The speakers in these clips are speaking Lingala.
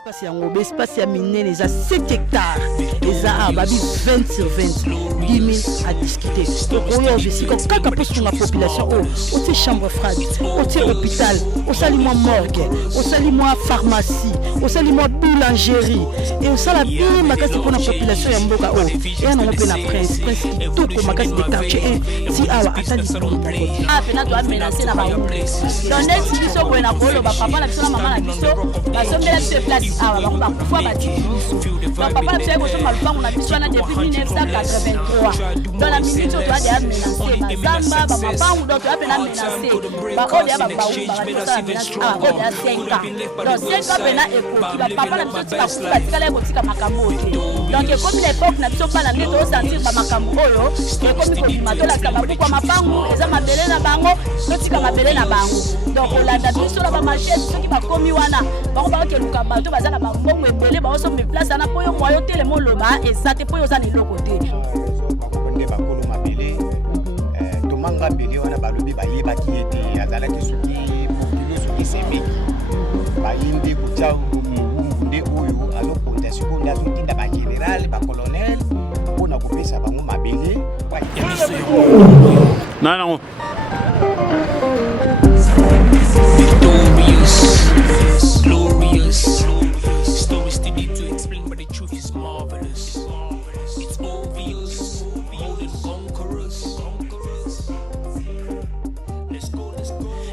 Espace ya ngobe, espace ya minene, les 7 hectares. Les a babi 20 sur 20, 10 000 à discuter. Donc aujourd'hui, si quand pour la population, au tes chambre froide, au tes hôpital, au salimois morgue, au salimois pharmacie, au salimois boulangerie, et au salimois makasi pour la population ya mboka o. Et on a la presse tout pour makasi de quartier. Si awa atali ah pena doit menacer na ba. Donc next biso ko na bolo ba papa na biso na mama na biso, ba sombela biso place awa ba ko fois ba ti. Donc papa na biso ko so malupango na biso na depuis 1983. Dans la minute on doit déjà menacer mazamba ba mapango donc doit pena menacer. Ba o dia ba ba ba ça menacer ah o dia 5 ans. Donc 5 ans pena eko ba papa na biso tika ku ba tika le ko tika makambo. Donc comme l'époque na biso pas na ndeto o sentir ba makambo oyo, et comme ko bimatola ka ba kwa mapango eza mabele na bango, to tika mabele na bango. Donc olanda biso na ba marché soki ba komi wana ba ko ba ke luka bato bazana ba mbongo ebele ba so me place na poyo moyo tele mo loba et ça te poyo za ni lokote. Bakonde bakolo mabele tomanga mbele wana balobi bayeba ki ete azalaki soki mokilo soki semeki bayinde kutia nde oyo azokonda sikoyo azotinda bagénéral bacolonel mpona kopesa bango mabele non. Victorious, glorious, stories still need to explain, but the truth is marvelous. It's obvious, more than conquerors. Let's go.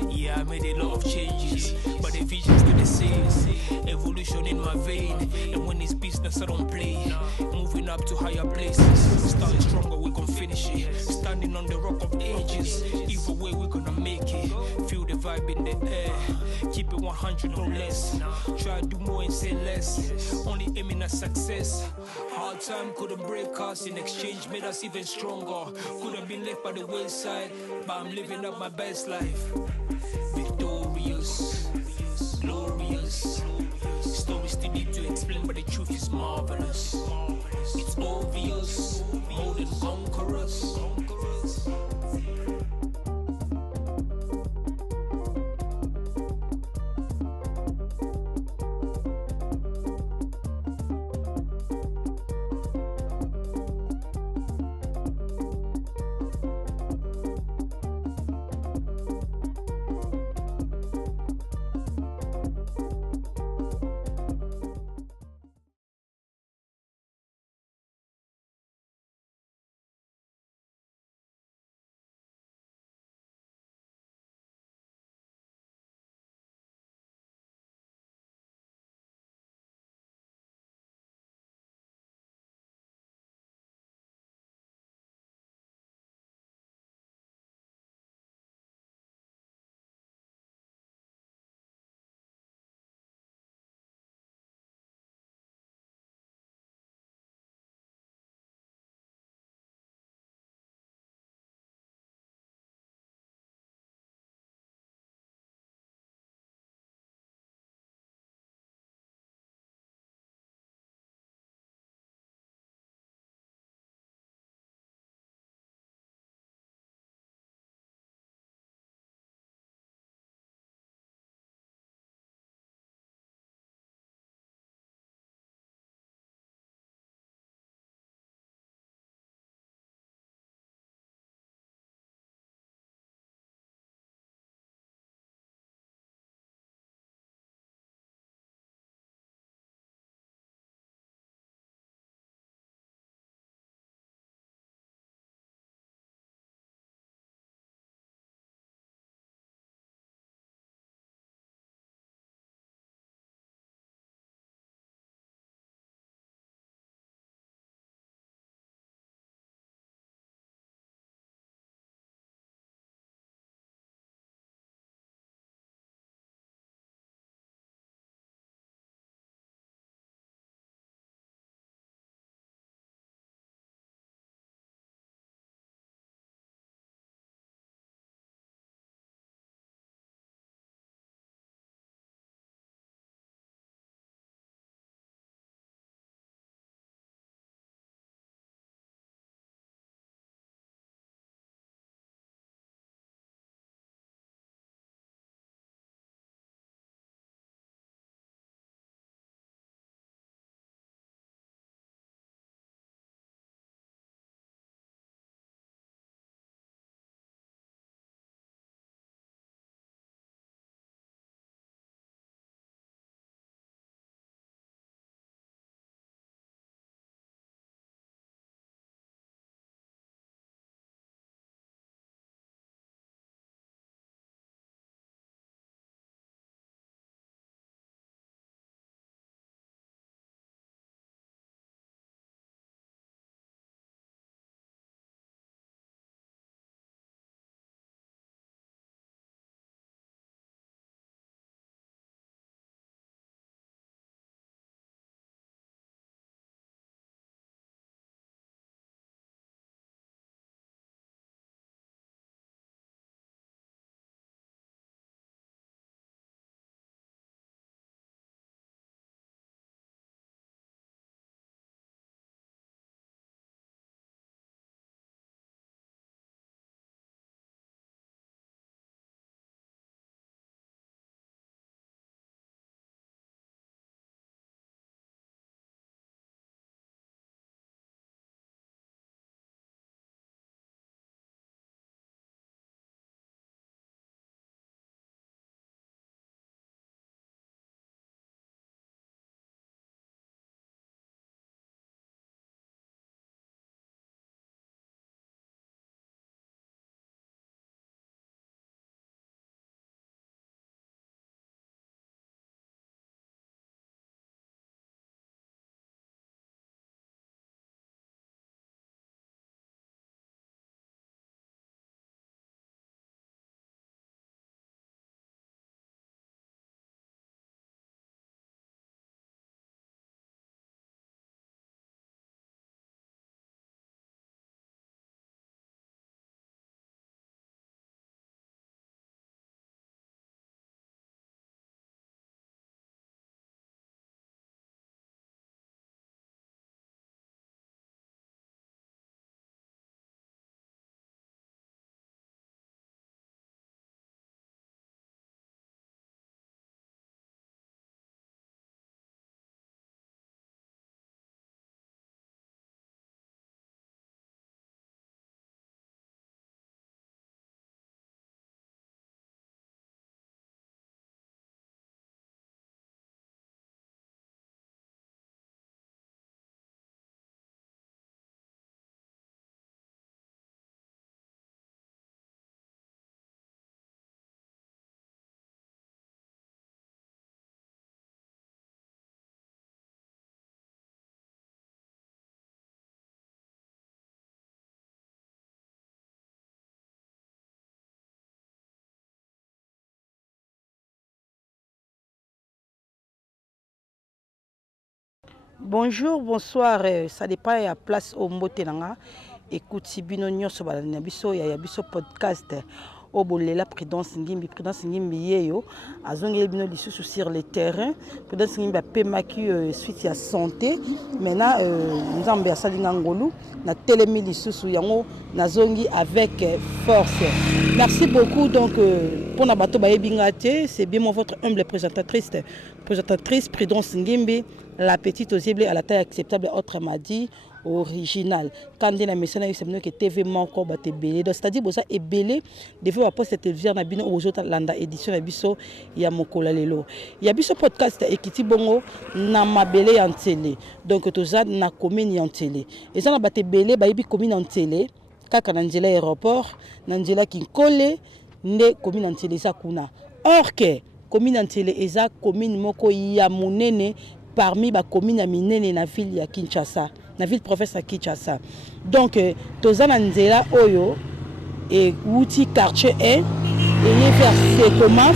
Yeah, I made a lot of changes, but the vision's still the same. Evolution in my vein, and when it's business, I don't play. Moving up to higher places, starting stronger, we're gonna finish it. Standing on the rock of ages, either way we're gonna make it. Feel the vibe in the air, keep it 100 or less. Try to do more and say less, only aiming at success. Hard time couldn't break us, in exchange made us even stronger. Could have been left by the wayside, but I'm living up my best life. Victorious, glorious, stories still need to explain, but the truth is marvelous. It's obvious, more than conquerors. Bonjour, bonsoir, ça dépend à place au Motenanga. Écoute, si bino nyonso balana biso ya biso podcast au bolela Prudence Ngimbi yeyo azongeli bino lisusu sur le terrain. Prudence Ngimbi apemaki suite ya santé. Maintenant nzambe asalinga ngolu na telemi lisusu yango nazongi avec force. Merci beaucoup donc pour na bato baebingate, c'est bien moi votre humble présentatrice Prudence Ngimbi, la petite aux yeux à la taille acceptable, autre m'a dit original. Quand on a mentionné que TV manque bate belé, donc c'est-à-dire que ça est belé, devait avoir poste télévision na bino aux autres landa édition na biso ya mokola lelo. Ya biso podcast ekiti bongo na mabele en télé. Donc toza na commune en télé. Et ça na bate belé ba yebi commune en télé, kaka na nzela aéroport, na nzela kinkole, nde commune en télé za kuna. Or que commune en télé eza commune moko ya munene parmi ba commune ya minene na ville ya Kinshasa. Na ville professeur Kinshasa. Donc tozana nzela oyo et outil quartier 1 et vers Sekomaf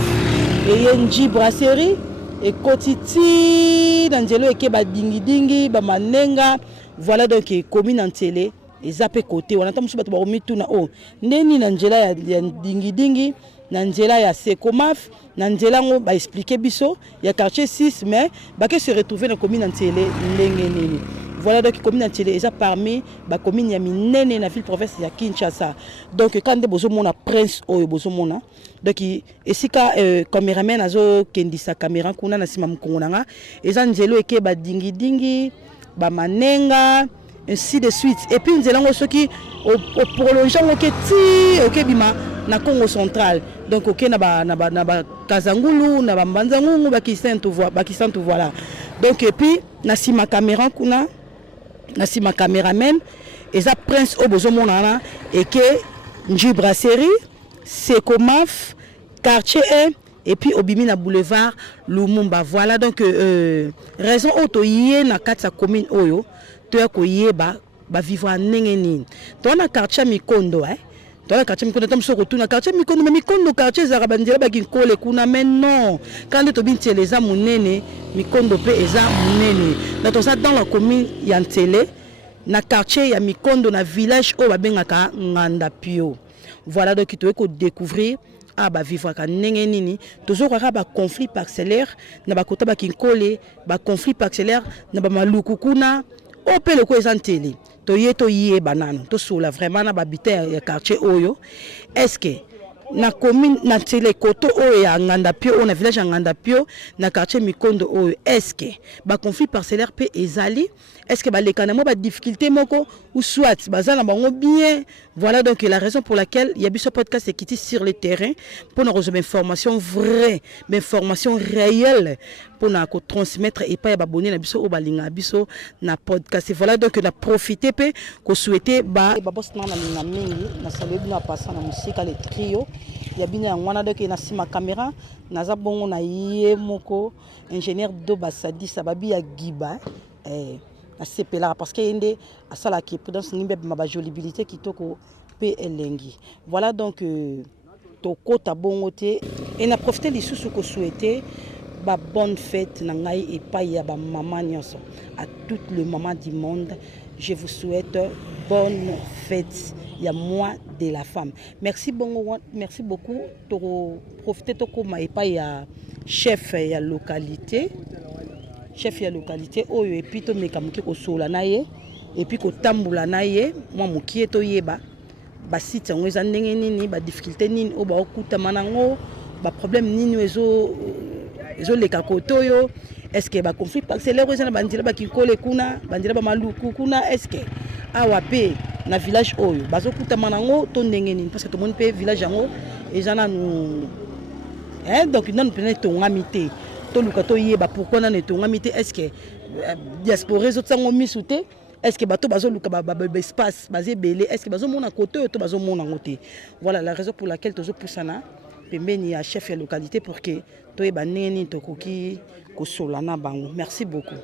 et Nji brasserie et kotiti na nzela eke ba dingi ba manenga voilà donc commune en télé et zape côté on entend musu bato ba omituna o ndeni na nzela ya dingi na nzela ya Sekomaf na nzela ngo ba expliquer biso ya quartier 6 mais ba ke se retrouver na commune en télé ndenge nini. Voilà donc commune en télé eza parmi ba commune ya minene na ville province ya Kinshasa. Donc quand de bozo mona prince oyo bozo mona donc esika cameraman azo kendisa caméra kuna na sima mkongo nanga eza nzelo eke ba dingi ba manenga ainsi de suite et puis nzela ngo soki au prolongeant ngo ti OK bima na Congo central donc OK na ba Kazangulu na ba Mbanzangu ba Kisantu voilà donc et puis na sima caméra kuna na sima caméraman eza prince obozo monana et que Nji brasserie Sekomaf quartier 1 et puis obimi na boulevard Lumumba voilà donc raison auto yé na kati commune oyo to ya ko yeba ba vivre ndenge nini to na quartier Mikondo dans le quartier Mikondo tam soko tuna quartier Mikondo mais Mikondo quartier za bandela ba kinkole kuna mais non quand to binti les amunene Mikondo pe eza munene dans la commune ya Ntele na quartier ya Mikondo na village o babengaka Nganda Pio voilà donc tu veux découvrir ba vivre ka ndenge nini toujours ba conflit parcellaire na ba kota ba kinkole ba conflit parcellaire na ba maluku kuna o pe le ko eza Ntele to yé banano to sola vraiment na babita ya quartier oyo est-ce que na commune na tele koto oyo ya Nganda Pio on a village ya Nganda Pio na quartier Mikondo oyo est-ce que ba conflit parcellaire pe ezali est-ce que ba lekana mo ba difficulté moko ou soit bazana bango bien voilà donc la raison pour laquelle il y a biso podcast est quitté sur le terrain pour nous recevoir information vraie mais information réelle pour na ko transmettre et pas abonner na biso o balinga biso na podcast voilà donc na profiter pe ko souhaiter ba boss na na mingi na saluer na passant na musique le trio ya bina ya ngwana donc na sima caméra naza bongo na ye moko ingénieur do basadi sababi ya giba na sepela parce que inde asala ki prudence ngimbe ma jolibilité kitoko pe elengi voilà donc to kota bongo te et na profiter lisusu ko souhaiter ba bonne fête na ngai et pas ya ba maman nyonso à toutes les mamans du monde je vous souhaite bonne fête ya mois de la femme merci bongo merci beaucoup to profiter to koma et pas ya chef ya localité oyo et puis to mekamuke ko sola na ye et puis ko tambula na ye moi mokie to yeba ba site ngo eza ndenge nini ba difficulté nini o ba okuta manango ba problème nini ezo leka koto yo est-ce que ba conflit parcellaire eza na bandila ba kinkole kuna bandila ba maluku kuna est-ce que awa pe na village oyo bazokuta manango to ndenge nini parce que to moni pe village yango eza na nous donc non peut to ngamité to luka to yeba pourquoi na to ngamité est-ce que diaspora zo tsango misute est-ce que bato bazo luka ba espace basé belé est-ce que bazo mona côté to bazo mona ngoté voilà la raison pour laquelle tozo poussana pembeni ya chef ya localité pour que to yeba neni to koki ko solana bango merci beaucoup.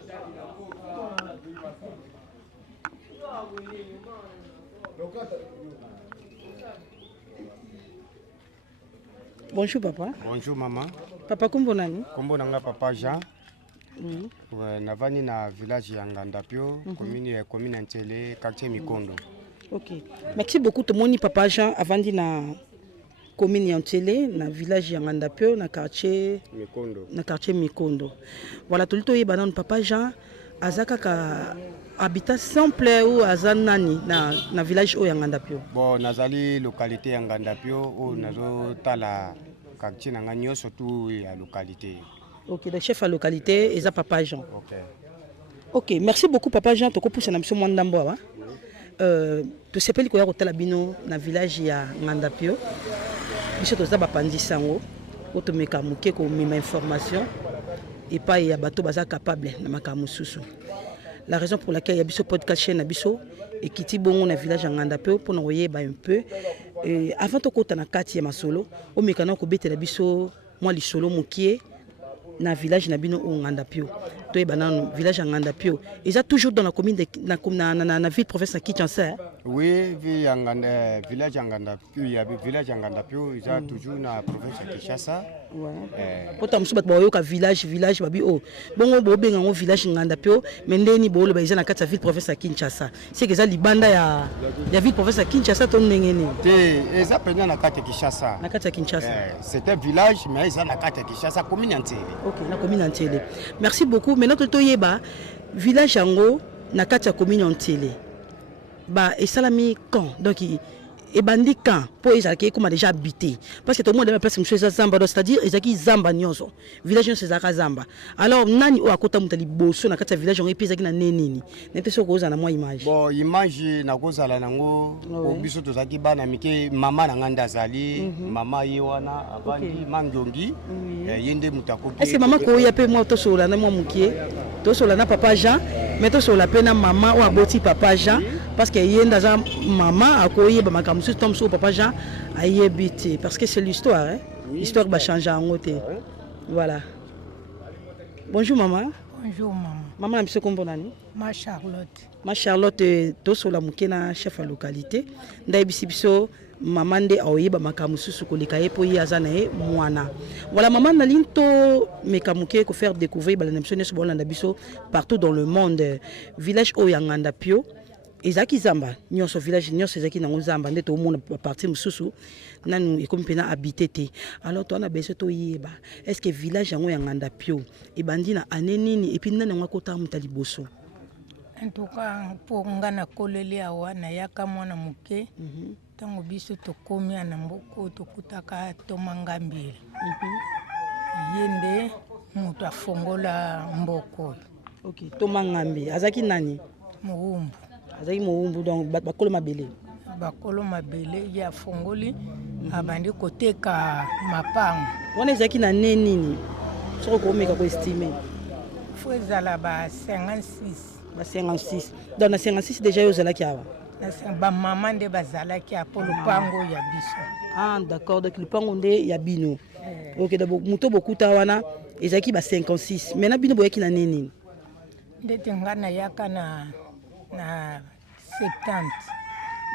Bonjour papa. Bonjour maman. Papa kombo nani? Kombo nanga papa Jean. Ouais, navani na village ya Ngandapio, commune Ntele, quartier Mikondo. Ok. Merci beaucoup tout le monde papa Jean avant de na commune Ntele, na village ya Ngandapio, na quartier Mikondo. Voilà tout le temps banan papa Jean azaka ka habitat simple ou azanani na village o ya Ngandapio. Bon, nazali localité ya Ngandapio o nazo tala quartier na nganyo surtout ya localité. Ok, le chef à localité et ça papa Jean. Ok. Ok, merci beaucoup papa Jean. Tu as na biso mwandambo wa. Tu sais pas li ko ya kotala bino na village ya Ngandapio. Biso to za bapandi sango. Oto meka muke ko mema information et pas ya bato baza capable na makamu susu. La raison pour laquelle il y a biso podcast chaîne na biso et kiti bongo na village ya Ngandapio pour nous yeba un peu. Avant to kota na kati ya masolo, o meka na ko betela biso moi li solo mukie. Na village na bino o Ngandapio to banano village Ngandapio ils sont toujours dans la commune de na ville province à Kinshasa. Oui, village Ngandapio, il y a village Ngandapio, ils sont toujours dans la province à Kinshasa. Ouais. Pourtant musu bato bayoka village babi o bongo bo benga ngo village Ngandapio mais ndeni bo lo ba na kati ya ville province à Kinshasa. C'est que ça libanda ya ville province à Kinshasa to ndengeni. Te eza pena na kati ya Kinshasa. Na kati ya Kinshasa. C'était village mais ils sont na kati ya Kinshasa commune entière. Ok, la commune entière. Merci beaucoup. Maintenant, tout yeba village yango na kati ya commune entière. Ba et salami quand donc et bandi quand pour ils qui comment déjà habité parce que tout le monde a place monsieur Zamba c'est-à-dire ils qui Zamba nyonso village c'est zaka Zamba. Alors nani o akota mutali boso na kati ya village on epeza ki na neni nete so koza na moi image. Bon image na kozala nango o biso to zaki bana mike mama na nganda zali mama yewana abandi mangongi yende mutako. Est-ce que maman ko ya pe moi to so la na moi mukie to so la na papa Jean mais to so la pe na maman o aboti papa Jean parce que yenda za maman akoye ba makamu so tom so papa Jean ayebité parce que c'est l'histoire hein. L'histoire va changer en côté. Voilà. Bonjour maman. Bonjour maman. Maman monsieur kombo nani? Ma Charlotte. Ma Charlotte to so la mukena chef à localité. Ndai biso maman de aoyeba makamu susu koleka ye po yazana e mwana. Voilà maman na linto mekamuke ko faire découvrir bala nemsone so bolanda biso partout dans le monde. Village o ya Ngandapio. Ezaki Zamba, nyonso village nyonso ezaki nango Zamba ndeto omona partie mususu nanu ekomi pena habité. Alors toi na beso to yeba. Est-ce que village yango ya Ngandapio e bandi na anenini et puis nana ngakota mutali boso? En tout cas pour ngana kolele awa na yaka mwana muke. Tango biso to komi na mboko to kutaka to mangambili. Yende mutu afongola mboko. OK, to mangambi. Azaki nani? Muumbu. Azaki muumbu donc bakolo mabele. Bakolo mabele ya fongoli abandi koteka mapango. Wana ezaki na nini? Soko ko meka ko estimer. Faut ezala ba 56. Ba 56. Dans na 56 déjà yo zala kiawa. Na ba maman de bazala ki apolo pango ya biso. Ah d'accord, donc le pango nde ya bino. OK, d'abord muto bokuta wana ezaki ba 56. Mais na bino boyaki na nini? Ndete ngana yaka na 70.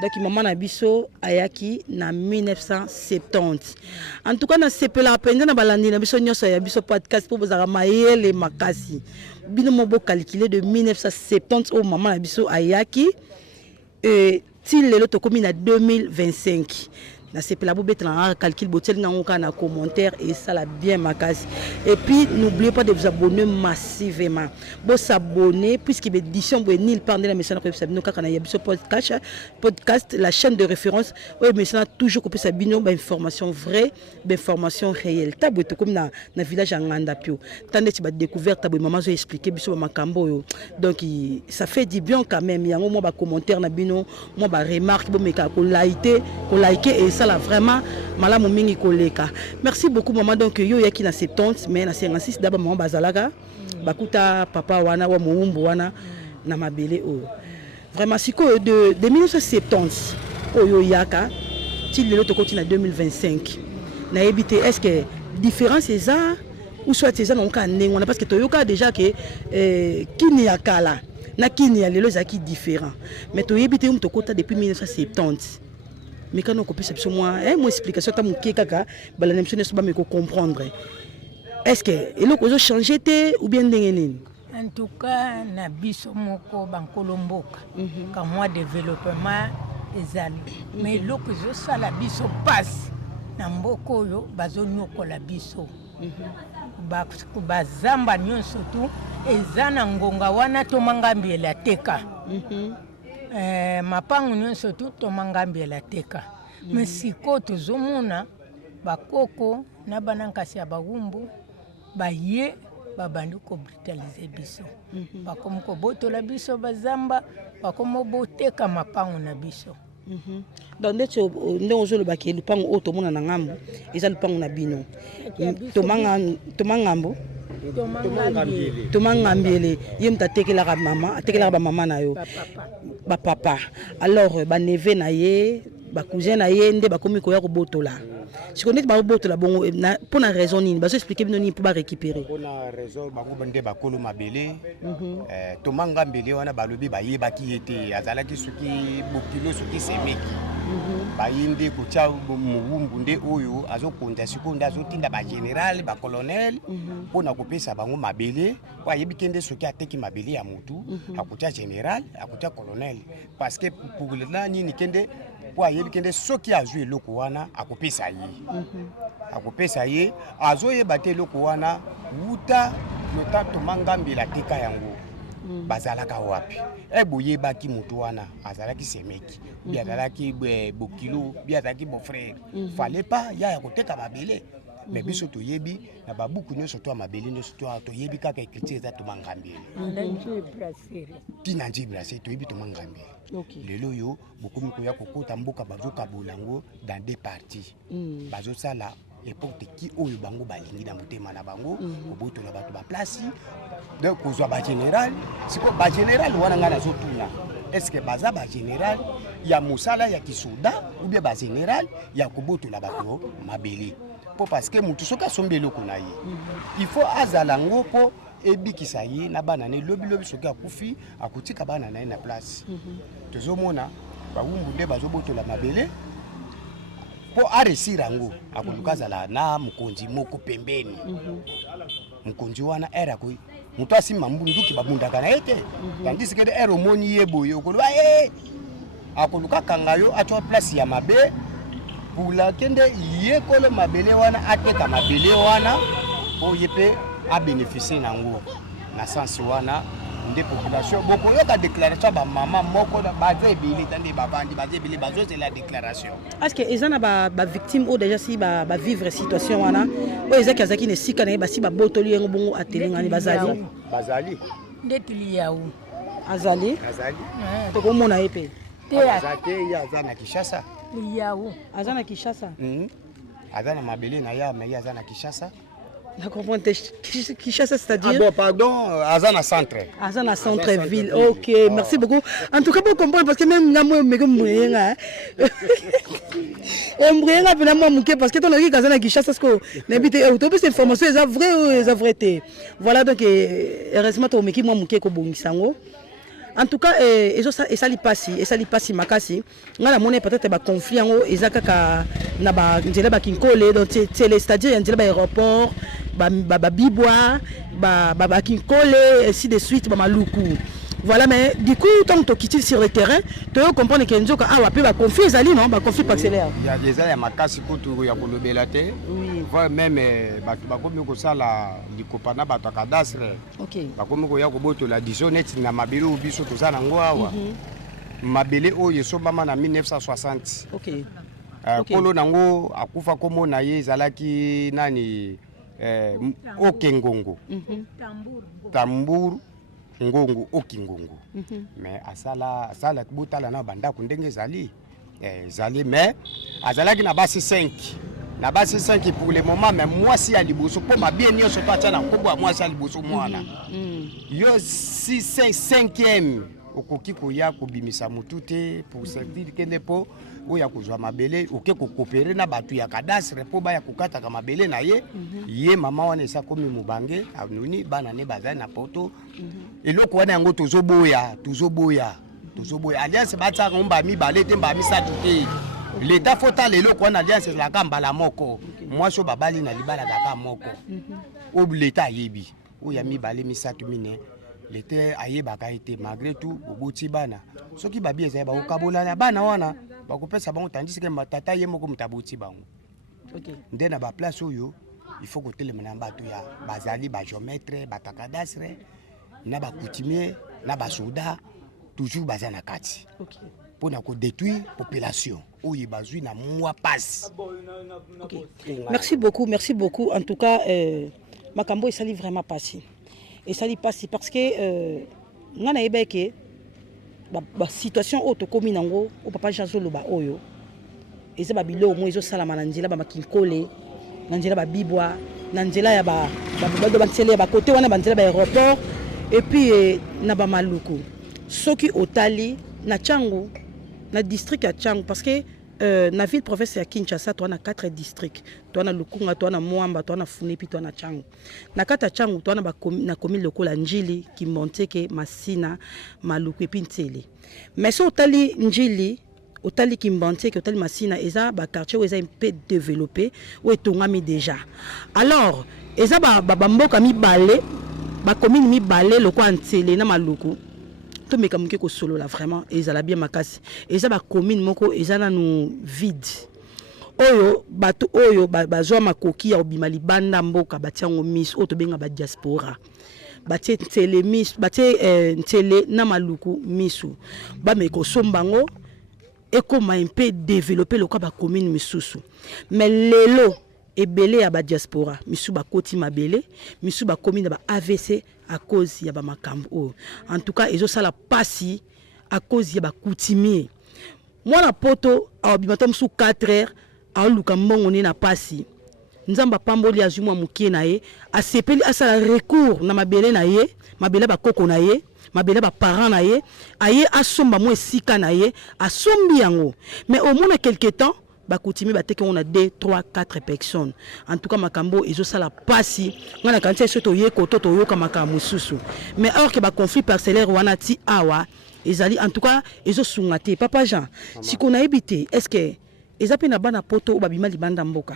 Donc maman na biso ayaki na 1970. En tout cas na sepela pende na balandi na biso nyoso ya biso podcast pour bozaka mayele makasi. Bino mo bo calculer de 1970 au maman na biso ayaki til lelo to komi na 2025. Na sepela bo betela calcul botel nga na commentaire et ça la bien makasi. Et puis n'oubliez pas de vous abonner massivement. Bo s'abonner puisque l'édition bo nil parler la mission ko sabino kaka na yabiso podcast la chaîne de référence oui mais ça toujours ko sabino ba information vraie, ba information réelle. Tabo to comme na village Ngandapio. Tande ti ba découverte tabo maman zo expliquer biso ba makambo yo. Donc ça fait du bien quand même. Yango mo ba commentaire na bino, mo ba remarque bo meka ko liker et ça là vraiment malamu mingi koleka. Merci beaucoup maman donc yo yaki na 70 mais na 56 d'abord maman bazalaka bakuta papa wana wa muumbu wana na mabele o. Vraiment siko de 1970 oyo yaka til lelo to continue na 2025. Na ebité est-ce que différence c'est ça ou soit c'est ça non ka nengo parce que to yoka déjà que kini yakala na kini ya lelo zaki différent. Mais to ebité to kota depuis 1970. Mais quand on copie c'est moi moi explication ta muke kaka bala nemsone so ba me ko comprendre. Est-ce que et le cause changer té ou bien ndengeni? En tout cas, na biso moko bankolo mboka. Ka moi développement ezali. Mais loko zo sala biso passe. Na mboko oyo bazonyokola biso. Bazamba nyonso tu eza na ngonga wana tomangambiela teka. Mapango nyonso tu tomangambiela teka. Mais siko tozomona bakoko na banankasi ya bawumbu baye babandi ko brutaliser biso. Bakomo ko botola biso bazamba, bakomo boteka mapango na biso. Donc ndenge ozolobaki lupango oyo tomona na ngambo eza lupango na bino tomangambiele ye mutu atekelaka mama atekelaka bamama na yo bapapa alors baneve na ye bakousin na ye nde bakomi koya kobotola siko neti bakobotola bongo mpo na raison nini bazoexplike bino nini mpo barécupere mpo na raison bango nde bakolo mabele tomangambele wana balobi bayebaki ye te azalaki soki bokilo soki semeki baye nde kotya mowumbu nde oyo azokonza sikoyo nde azotinda bagénéral bacolonel mpo na kopesa bango mabele po ayebiki nde soki ateki mabele ya motu akotya général akotya colonel parce que pour la nini kende po ayebiki nde soki azwi eloko wana akopesa ye akopesa ye azoyeba te eloko wana wuta lota tomangambela teka yango bazalaka wapi boyebaki motu wana azalaki semeki bi azalaki bokilo bi azalaki bofrère fallait pas ya koteka mabele mais biso toyebi na babuku nyonso to mabele nyonso to toyebi kaka écriture eza tomangambela tina nji brasser toyebi tomangambela lelo yo bokomi koya kokota mboka bazokabola yango dans des parties bazosala époque ki oyo bango balingi na motema na bango kobotola bato baplace donc kozwa bagénéral siko bagénéral wana nga nazotuna est-ce que baza bagénéral ya mosala ya kisoda ou bien bagénéral ya kobotola bato mabele po parce que mutu soki asombi eloko na ye il faut azala ngo po ebikisa ye na bana ne lobi soki akufi akotika bana na ye na place tozomona bawumbu nde bazobotola mabele po aresira ngo akoluka azala na mokonzi moko pembeni mokonzi wana era ko mutu asimba mbunduki babundaka na ye te tandis que era omoni ye boye okoloba akoluka kanga yo atwa place ya mabe pula kende ye kolo mabele wana ateka mabele wana po ye pe a bénéficier nango na sens wana nde population boko yoka déclaration ba mama moko baza ebele tande babandi baza ebele bazo c'est la déclaration est-ce que ezana ba victime o déjà si ba vivre situation wana o ezaki azaki ne sika na basi ba botoli yango bongo atelengani bazali ndetili yawo azali to komona epe te azate ya azana Kinshasa yawo azana Kinshasa azana mabele na ya mais azana Kinshasa. Je comprends. Kinshasa, c'est-à-dire... Ah bon, pardon, Azana Centre. Azana Centre-Ville, ok. Merci beaucoup. En tout cas, pour comprendre, parce que même moi, je me parce que ton ami Azana Kinshasa, parce que cette information, est vraie ou est vraie? Voilà, donc, heureusement, tu as dit que moi, je suis en tout cas, et ça lui passe makasi. On a monnaie peut-être ba conflit en ezaka na ba njela ba kinkole donc c'est-à-dire njela ba aéroport ba bibwa ba kinkole ainsi de suite ba maluku. Voilà, mais du coup tant que tu sur le terrain, tu comprendre que nzoka awa pe ba conflit ezali non ba conflit parcellaire. Il y a des ya makasi kutu ya kolobela te. Oui. Voilà même ba komi ko sala likopana ba kadastre. OK. Ba komi ko ya ko boto la disonnette na mabele obiso to zana ngo awa. Mabele oyo sombama na 1960. OK. Kolo nango akufa komo na ye zalaki nani Okengongo. Tamburu ngongo okingongo mais asala botala na banda kundenge zali zali mais azalaki na basi 5 pour le moment mais moi si ali boso po mabie nyonso to atana kobo moi si ali boso mwana yo 5e okoki koya kobimisa mutu te pour servir kende po oya kozwa mabele oke kokopere na batu ya kadastre po baya kokata ka mabele na ye ye mama wana esa komi mubange anuni bana ne bazali na poto eloko wana yango tozoboya alliance batsa ngomba mibale te mba misatu te l'état fota leloko wana alliance la kamba la moko moi so babali na libala kaka moko o l'état yebi oya mibale misatu mine l'été ayebaka été malgré tout boboti bana soki babi ezali bakokabolana bana wana bakopesa bango tandis que tata ye moko mutaboti bango nde na baplace oyo il faut kotelema na bato ya bazali bagéomètre bakakadastre na bakoutumier na basoda toujours baza na kati pour na détruire population oyo bazwi na mwa passe. Merci beaucoup en tout cas makambo esali vraiment passé et ça passe parce que nga na yebeke ba situation auto komi nango o papa Jazo loba oyo eza ba bilo mo ezo salama na nzela ba makinkole na nzela ba bibwa na nzela ya ba ntele ba côté wana ba nzela ba aéroport et puis na ba maluku soki otali na Tchangu na district ya Tchangu parce que na ville province ya Kinshasa to na 4 districts to na Lukunga to na Mwamba to na Funepi to na Tchangu na kata Tchangu to na commune lokola Njili Kimonteke Masina Maluku epi Ntele mais so otali Njili otali Kimonteke otali Masina eza ba quartier où eza un peu développé où etongami déjà alors eza ba mboka mibale ba commune mibale lokola Ntele na Maluku to meka muke ko solo la vraiment ezala bien makasi eza ba commune moko eza na no vide oyo bato oyo bazwa makoki ya obima libanda mboka batiango miss oyo to benga ba diaspora batie Ntele miss batie Ntele na Maluku misu ba meko sombango ekoma un peu développer le ba commune misusu mais lelo ebele ya ba diaspora misu ba koti mabele misu ba commune ba AVC à cause ya ba makambo en tout cas ezo sala pasi à cause ya ba coutumier moi na poto a bimata musu 4h a luka mbongo ni na pasi nzamba pamboli azumwa mukie na ye asepeli asala recours na mabele na ye mabele ba koko na ye mabele ba parents na ye aye asomba mo esika na ye asombi yango mais au moins quelque temps bakutimi bateke on a 2 3 4 personnes en tout cas makambo ezo sala pasi ngana kantia soto yeko toto yoka makambo susu mais alors que ba conflit parcellaire wana ti awa ezali en tout cas ezo sungate papa Jean si qu'on a habité est-ce que ezapi na bana poto babima libanda mboka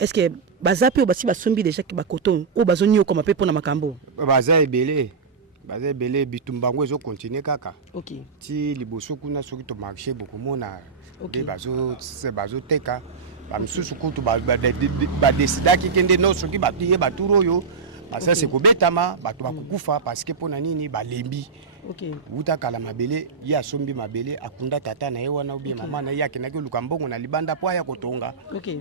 est-ce que bazapi obasi basombi déjà ki bakoto o bazonyo comme pepo na makambo baza ebele bitumbango ezo continuer kaka OK ti liboso kuna soki to marché beaucoup mona okay bazo teka ba misusu kutu ba décider ki kende no soki ba tiye ba turo yo ça c'est ko betama ba to bakukufa parce que pona nini ba lembi OK uta kala mabele ya sombi mabele akunda tata na ye wana ubi mama na yake na ke lukambongo na libanda po ya kotonga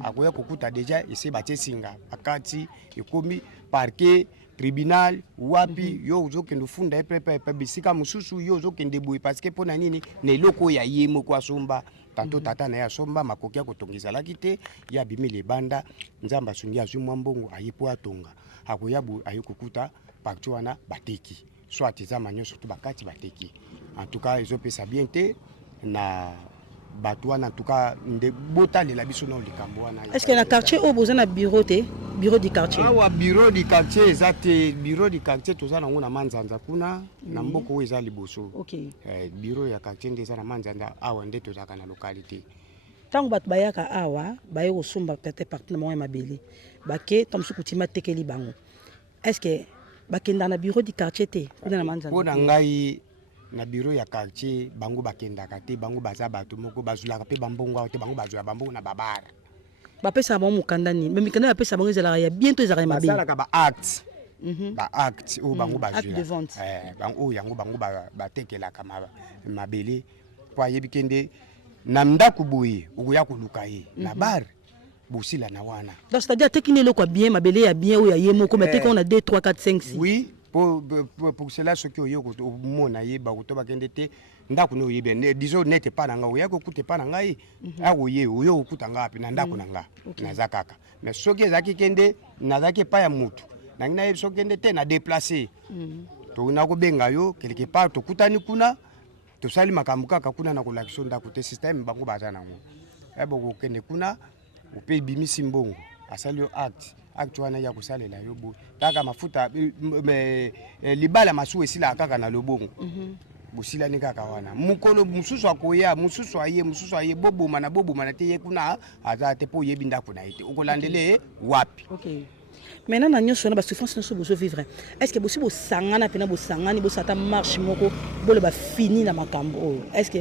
akoya kokuta déjà ese ba tesinga akati ekomi parquet tribunal wapi yo uzokende funda epepe bisika mususu yo uzokende boy parce que pona nini ne loko ya yemo kwa somba tanto tata na ya somba makoki ya kotongisa lakite ya bimile banda nzamba sungi azumwa mbongo ayipo atonga akoyabu ayikokuta parti wana bateki soit ezama nyoso to bakati bateki en tout cas ezopesa bien te na batouana en tout cas de botali la biso na likambo wana est-ce que na quartier au besoin na bureau du quartier awa bureau du quartier ezate bureau du quartier toza na ngona manzanza kuna na mboko o eza liboso OK bureau ya quartier ndeza na manzanza awa nde tozaka na localité tango bat bayaka awa baye kosomba tete parti na moya mabele bake tomsu kutima tekeli bango est-ce que bakenda na bureau du quartier te kuna na manzanza bona ngai na bureau ya quartier bango bakendaka te bango baza bato moko bazulaka pe bambongo te bango bazula bambongo na babara bapesa bango mukanda nini mais mikanda bapesa bango ezalaka ya bientôt ezalaka ya mabele bazalaka ba acte ba acte o bango bazula acte de vente bango yango bango batekelaka mabele po ayebikende na ndako boye okoya koluka ye na bar bosila na wana donc c'est-à-dire tekine loko bien mabele ya bien o ya yemo ko meteka on a 2 3 4 5 6 oui pour cela ce qui oyo ko mona ye ba ko to bakende te ndako no yebe ne disons n'était pas nanga oya ko kute pa nanga ye awoye oyo okuta ngapi na ndako nanga na zakaka mais soki ezaki kende na zaki pa ya mutu na ngina ye soki kende te na déplacer to na ko benga yo quelque part to kutani kuna to sali makambo kaka kuna na kolakisho ndako te système bango baza nango ebo ko kende kuna upe bimisi mbongo asali yo acte wana ya kosalela yo bo kaka mafuta libala masu esila kaka na lobongo bosila ni kaka wana mukolo mususu akoya mususu aye boboma na te ye kuna aza te po yebi ndako na ite okolandele wapi OK Maintenant, nous avons une souffrance que nous vivre. Est-ce que vous sangana pena vous sangani vous sata marche moko vous ba fini na makambo. Est-ce que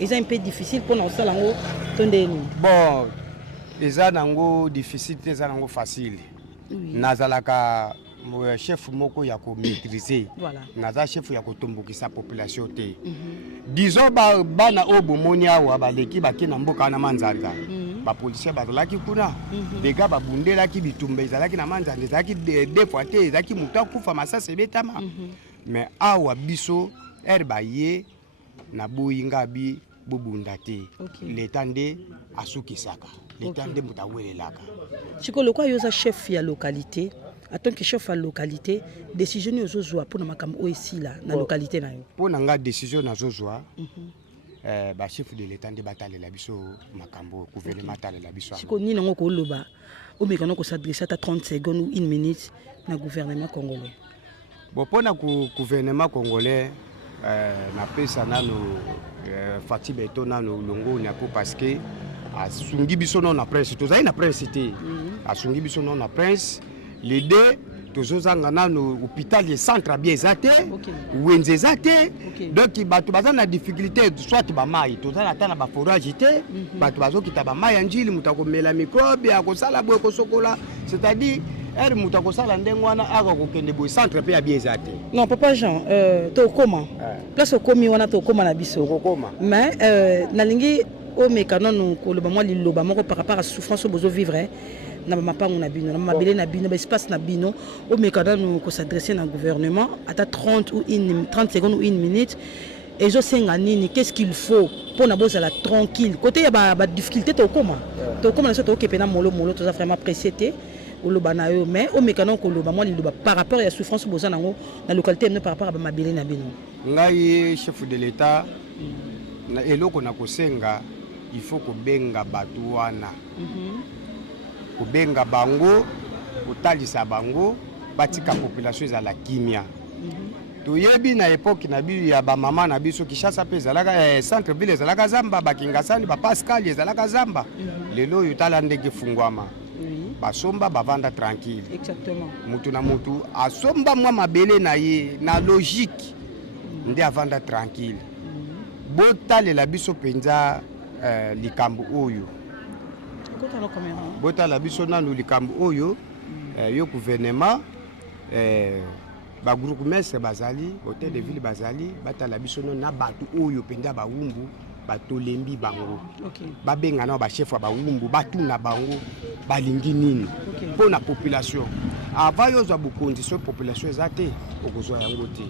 c'est un peu difficile pour nous ça lango tonde nous. Bon, eza nango difficile eza nango facile. Nazalaka chef moko ya ko maîtriser. Voilà. Naza chef ya ko tombokisa population te. Disons bana obomoni awa baleki bakina mboka na manzanza. Ba policier bazalaki kuna les gars babundelaki bitumba ezalaki na manzanza ezalaki deux fois te ezalaki muta kufa masasa ebetama mais awa biso baye na boyinga bi bobunda te l'état nde asukisaka l'état nde mutawelelaka chikolo kwa yoza chef ya localité en tant que chef à localité décision ni ozozwa pour na makambo oisi la na localité na yo pour nga décision nazozwa ba chef de l'état nde batalela biso makambo gouvernement batalela biso siko nini ngo ko loba o mekano ko s'adresser à 30 secondes ou 1 minute na gouvernement congolais bon pour na gouvernement congolais na pesa nano Fati Beto nano longo na po parce que asungi biso non na presse tozali na presse te asungi biso non na presse les deux tozozanga nano hôpital et centre bien ezate wenze ezate donc bato baza na difficulté soit ba mai tozala tana ba forage te bato bazokita ba mai njili mutakomela microbe akosala boye kosokola c'est-à-dire muta kosala ndengwana aka kokende boye centre pe ya bien ezate non papa Jean to koma place okomi wana to koma na biso kokoma mais nalingi o mekano no koloba mwa liloba moko par rapport à souffrance bozo vivre na mapango na bino na mabele na bino ba espace na bino o mekano no ko s'adresser na gouvernement à 30 secondes ou 1 minute et je sais nini qu'est-ce qu'il faut pour na bozala tranquille côté ya ba difficulté to koma na so to kepena molo to za vraiment pressé te oloba na yo mais o mekano ko loba mwa liloba par rapport à souffrance boza nango na localité par rapport à ba mabele na bino ngai chef de l'état na eloko na kosenga il faut ko benga batu wana ko benga bango kotalisa bango batika population za la kimia toyebi na époque na biso ya ba mama na biso Kishasa pe zalaka centre ville zalaka zamba bakingasani ba Pascal zalaka zamba lelo yutala ndenge fungwama basomba bavanda tranquille exactement mutu na mutu asomba mwa mabele na ye na logique nde avanda tranquille botalela biso penza likambo oyo botalela biso nanu likambo oyo yo gouvernement ba groupe mestre bazali hôtel de ville bazali batala biso na batu oyo penza bawumbu batolembi bango babenga na ba chef ba wumbu batuna bango balingi nini pour na population avant yo za bu condition population ezate okozwa yango te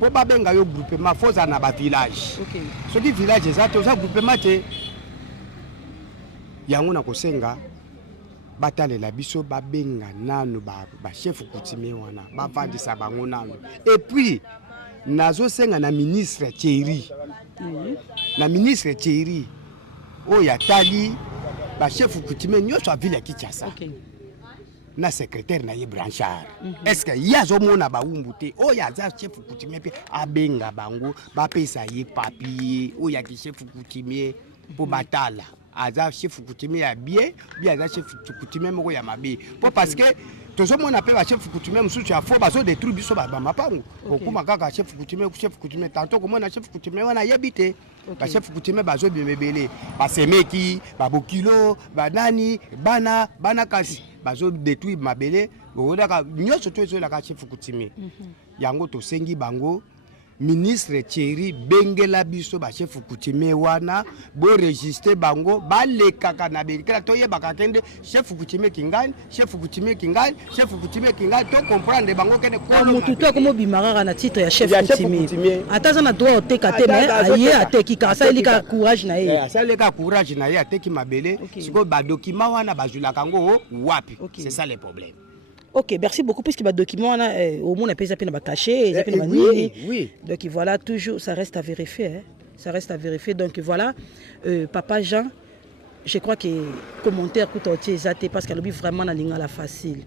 po babenga yo groupement foza na ba village so di village ezate oza groupement te yango na kosenga batalela biso babenga nanu ba chef coutumier wana bavandisa bango nanu et puis nazo senga na ministre Thierry na ministre Thierry oyo atali ba chef coutumier nyonso a ville ya Kinshasa na secrétaire na ye Branchard est-ce que yazo mona ba wumbu te oyo aza chef coutumier pe abenga bango bapesa ye papier oyo ya chef coutumier po batala aza chef coutumier ya bien aza chef coutumier moko ya mabe po parce que tozomona pe ba chef coutumier mususu ya fo bazo détruire biso ba mapango okuma kaka chef coutumier tantôt komona chef coutumier wana yebite ba chef coutumier bazo bimebele ba semeki ba bokilo ba nani bana kasi bazo détruire mabele okodaka nyonso to ezo la ka chef coutumier yango to sengi bango ministre Thierry bengela biso ba chef coutumier wana bo registre bango balekaka na belikala to yebaka kende chef coutumier kingani to comprendre bango kene ko mutu to ko mobimara na titre ya chef coutumier ataza na droit oteka te mais aye ateki ka ça elika courage na ye ça elika courage na ye ateki mabele siko ba document wana bazulaka ngo wapi c'est ça le problème. Ok, merci beaucoup puisque les documents au monde appelle ça caché, oui. Donc voilà, toujours ça reste à vérifier, hein. Ça reste à vérifier. Donc voilà, papa Jean, je crois que commentaire que tu as été parce qu'elle a vraiment na linga la facile.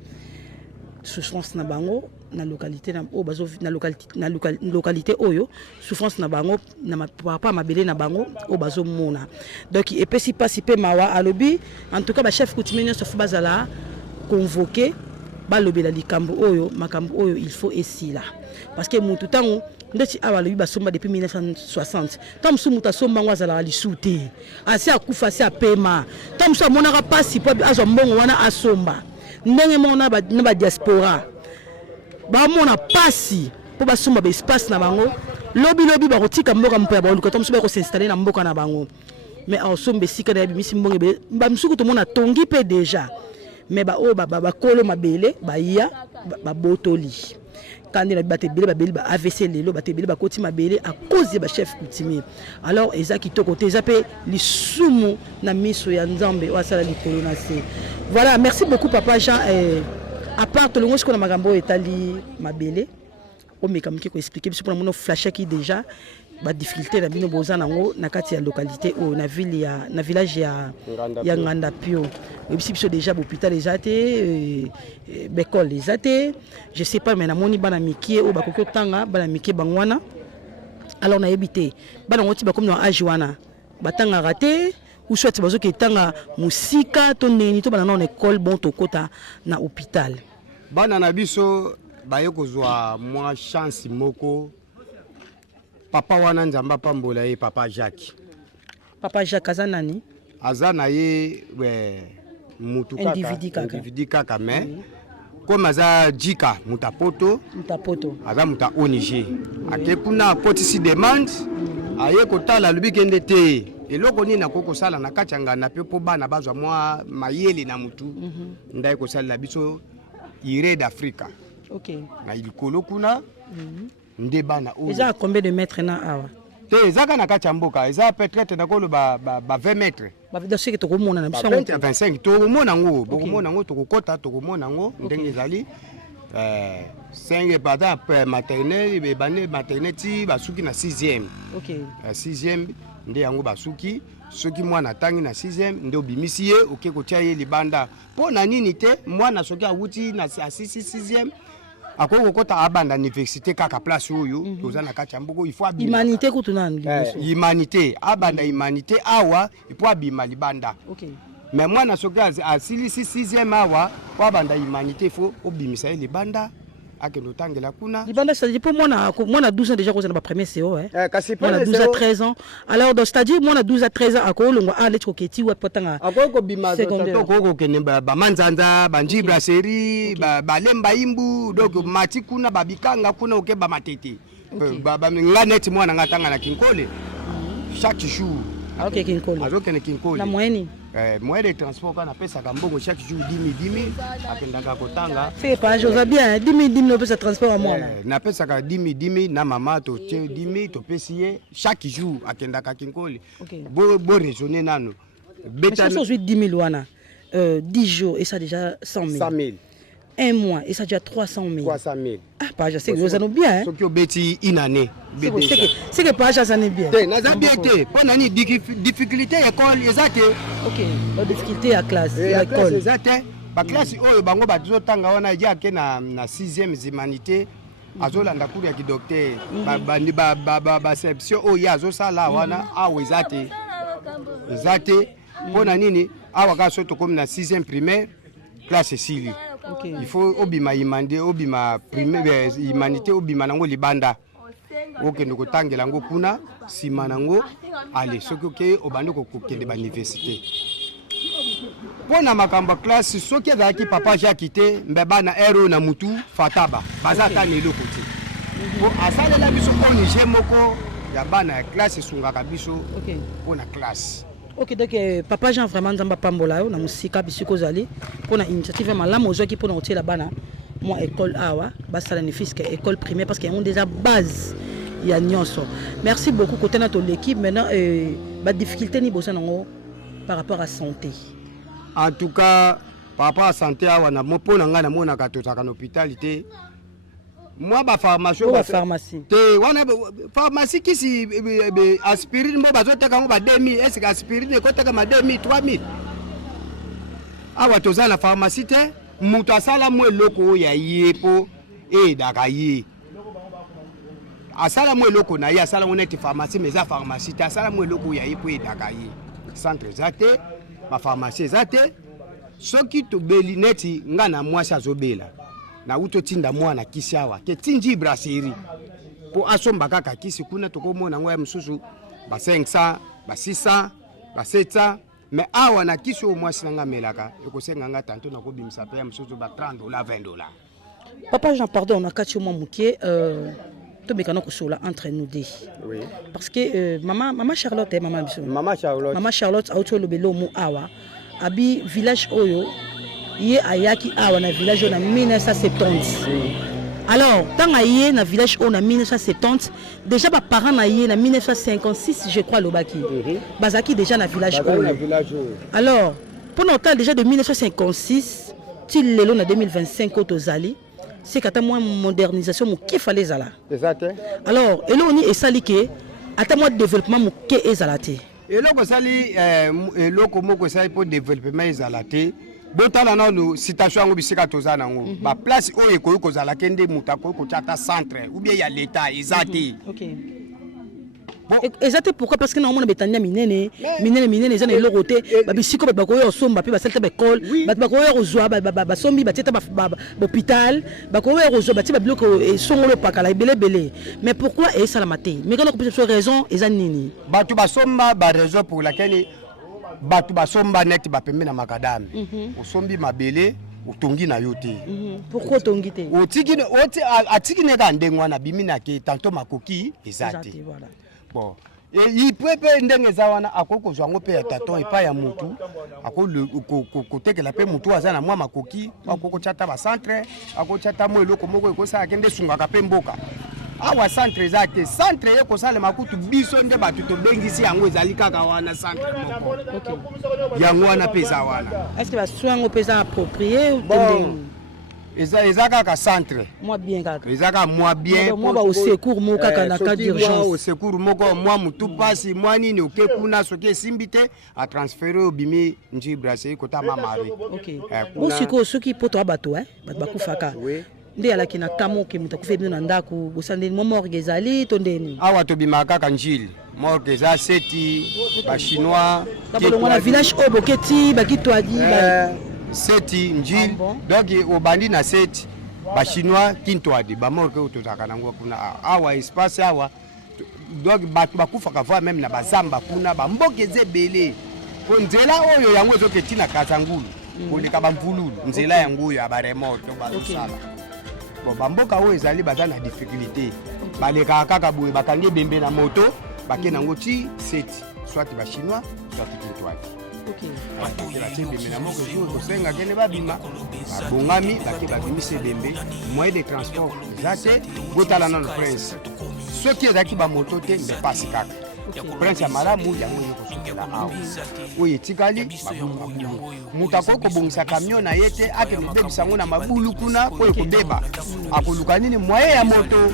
Souffrance na bango na localité na o bazo na localité oyo souffrance na bango na papa mabele na bango o bazo mona. Donc et puis si pas si pe mawa alobi en tout cas ba chef coutumier se bazala convoqué balobela likambo oyo makambo oyo il faut esila parce que mutu tango ndeti awa lobi basomba depuis 1960 tant musu mutu asomba ngo azalaka lisu te asi akufa asi apema tant musu amonaka pasi po azwa mbongo wana asomba ndenge mona na ba diaspora bamona pasi po basomba ba espace na bango lobi bakotika mboka mpoya baoluka tant musu bakosinstalle na mboka na bango mais asomba esika na bimisi mbongo bamisuku tomona tongi pe déjà mais bakolo mabele baya babotoli kandi na batebele babeli ba AVC lelo batebele bakoti mabele à cause de chef coutumier alors eza kitoko te eza pe lisumu na miso ya nzambe wasala likolo na se. Voilà, merci beaucoup papa Jean. À part le longo ko na magambo etali mabele o mekamiki ko expliquer biso pour mono flasher qui déjà ba difficulté na bino boza nango na kati ya localité o na ville ya na village ya Nganda Pio ebisi biso déjà hôpital ezate bekol ezate je sais pas mais na moni bana mikie o ba kokyo tanga bana mikie bangwana alors na ebité bana ngoti ba comme na âge wana batanga raté ou soit bazo ke tanga musika to neni to bana na école bon to kota na hôpital bana na biso baye kozwa moi chance moko papa wana nzamba pambola ye papa Jacques azanani azana ye mutu kaka individu kaka mais comme aza jika mutapoto aza muta ONG ake kuna potisi demande aye kotala lubi kende te eloko nini nakoko sala na kati ngana pe po bana bazwa mwa mayele na mutu ndai ko sala biso ire d'Afrique na ilikolo kuna nde bana o eza combien de mètres na awa te ezaka na kati mboka eza peut-être na kolo ba 20 mètres ba video sike to komona na biso 25 to komona ngo bokomona ngo to kokota to komona ngo ndenge ezali 5 bada maternelle be bane maternelle basuki na 6e 6e nde yango basuki soki mwana tangi na 6e nde obimisi ye oke kotia ye libanda po na nini te mwana soki awuti na 6e akoko kota abanda université kaka place oyo toza na kati mboko il faut abima humanité kutunani humanité abanda humanité awa il faut abima libanda mais mwana soki asili 6e awa po abanda humanité faut obimisa ye libanda akendo tangela kuna libanda c'est pour mwana 12 ans déjà cause na ba premier CO kasi mwana 12 à 13 ans alors dans c'est-à-dire mwana 12 à 13 ans akolongwa a lettre koketi wa potanga akoko bima to koko kene ba manzanza banji brasserie ba lemba imbu donc mati kuna babikanga kuna oke ba matete ba nganet mwana ngatanga na kinkole chaque jour kinkole azokene kinkole na moyenne moyen de transport kana pesa kambongo chaque jour 10 000 akendaka kotanga c'est pas José bien 10 000 pesa transport à moi na pesa ka 10 000 na mama to 10 000 to pesier chaque jour akendaka kinkole bo raisonner nano beta 10 000 wana 10 jours et ça déjà 100 000 un mois et ça déjà 300 000 ah pas je sais que vous en avez bien ce qui obéti une année c'est que pas ça n'est bien na bien te pour nani difficulté école exacte la difficulté à classe école exacte ba classe oyo bango ba tanga wana ya ke na 6e humanité azolanda cours ya ki docteur ba section oyo azo sala wana awo exacte pour nani awa ka soto comme na 6e primaire classe sili il faut obima imande obima primaire humanité obima nango libanda okende kotangela ngo kuna sima nango ale soki oke obande kokende ba université pona makamba classe soki ezalaki papa Jacques te mbeba na ero na mutu fataba baza tani eloko te po asalela biso ONG moko ya bana ya classe sungaka biso pona classe. Ok, donc papa Jean vraiment nzamba pambola na musika bisiko zali pona initiative malamu ozoki pona otie la bana moi école awa basala ni fisque école primaire parce qu'il y a déjà base ya nyonso. Merci beaucoup côté na ton équipe maintenant ba difficulté ni bosa nango par rapport à santé. En tout cas par rapport à santé awa na mopona nga na mona ka totaka na hôpital moi ba pharmacie te wana pharmacie kisi aspirine mo bazotaka ngo ba 2000 est-ce que aspirine ko taka ma 2000 3000 awa toza na pharmacie te mutu asala mo eloko ya yepo daka ye asala mo eloko na ye asala ngo neti pharmacie mais za pharmacie te asala mo eloko ya yepo daka ye centre zate ma pharmacie zate soki to beli neti nga na mwasi azobela na utotinda mwana kisi awa ke tinji brasserie po asomba kaka kisi kuna tokomona ngo ya msusu ba 500 ba 600 ba 700 mais awa na kisi o mwasi nanga melaka ekosenga nga tanto na kobimisa pe ya msusu ba $30 $20. Papa Jean, pardon, on a quatre mois mouké. Tout le monde est entre nous deux. Oui. Parce que maman Charlotte, maman Charlotte a autre le belo mou awa. Abi village oyo, yé ayaki awa na village en 1970. Alors, tant ayé na village en 1970, déjà mes parents ayé en 1956, je crois le baki. Bazaki déjà na village oyo. Alors, pendant temps déjà de 1956, til lelo na 2025 au Tozali. C'est qu'à moi modernisation mon qui fallait zala. Exact. Alors, et là on est sali que à moi développement mon qui est zalaté. Et là ko sali lo ko mo ko sali pour développement ezalaté. Botala na no citation ngo bisika tozana ngo. Ba place oyo ko zala kende mutako ko chata centre ou bien il y a l'état ezate. OK. Exactement pourquoi parce que normalement betania minene za na lokote ba bisiko ba ko yo somba pe ba salta ba école ba ko yo zwa ba sombi ba teta ba hôpital ba ko yo zwa ba ti ba bloco et songolo pakala belé mais pourquoi et ça la maté mais quand on peut raison eza nini ba tu ba somba ba raison pour laquelle ba tu ba somba net ba pembe na makadam o sombi mabele utongi na yote pourquoi tongi te atiki ne ka ndengwa na bimina ke tanto makoki ezate voilà. Bon, et il peut ndenge zawana akoko zwango pe ya taton et pas ya mutu akoko le côté que la pe mutu azana mwa makoki akoko chata ba centre akoko chata mo eloko moko ko sa kende sunga ka pe mboka awa centre zake centre ye ko sala makutu biso nde batu to bengisi yango ezali kaka wana centre moko OK yango wana pesa wana est-ce que ba soin pesa approprié ou bon ezaka ka centre moi bien kaka ezaka moi bien moi ba au secours mo kaka na cas d'urgence au secours moko moi mutu pasi moi nini oke kuna soki simbite a transférer au bimi nji brasserie kota mamari OK bon siko soki poto abato bato bakufaka nde alaki na kamo ke mutakufe bino na ndako bosande mo morgue ezali to ndeni awa to bima kaka njili morgue za seti ba chinois ba na village oboketi bakitwadi seti njili donc au bandi na seti ba chinois kintwadi ba morgue utozaka nango kuna awa espace awa donc batu bakufaka va même na bazamba kuna ba mboke zebele ko nzela oyo yango ezoketi na Kazangulu koleka ba mvululu nzela yango oyo abaremoto bazosala bon bamboka oyo ezali baza na difficulté baleka kaka boye bakangi bembe na moto bakena ngo ti seti soit ba chinois soit kintwadi OK kosenga kene babima babongami bake babimise bembe moyen de transport zate botala na prince soki ezalaki bamoto te nde pasi kaka prince ya malamu yango yokosukela awa oyo etikali babulu moto akoki kobongisa camion na ye te akende kobebisa yango na mabulu kuna po ekobeba akoluka nini moyen ya moto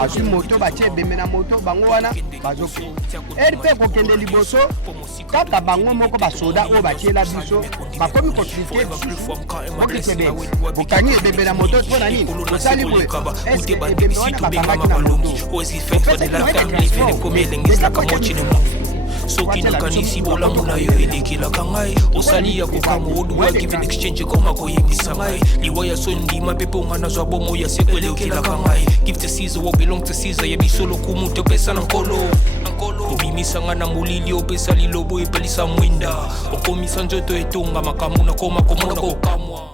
azwi moto batie bembe na moto bango wana bazoki RP kokende liboso kaka bango moko basoda oyo batiela biso bakomi kotrike bokitebe bokangi ebembe na moto mpo na nini osali boye eske ebembe wana bakangaki na moto soki nakanisi bolamu na yo elekilaka ngai osali ya kokanga oduwa given exchange koma koyebisa ngai liwa ya sondima mpe mpo nga nazwa bomo ya seko elekelaka ngai give to Caesar what belong to Caesar yebiso lokumu topesa na nkolo obimisa nga na molili opesa lilobo epelisa mwinda okomisa nzoto etonga makambo nakoma komona kokamwa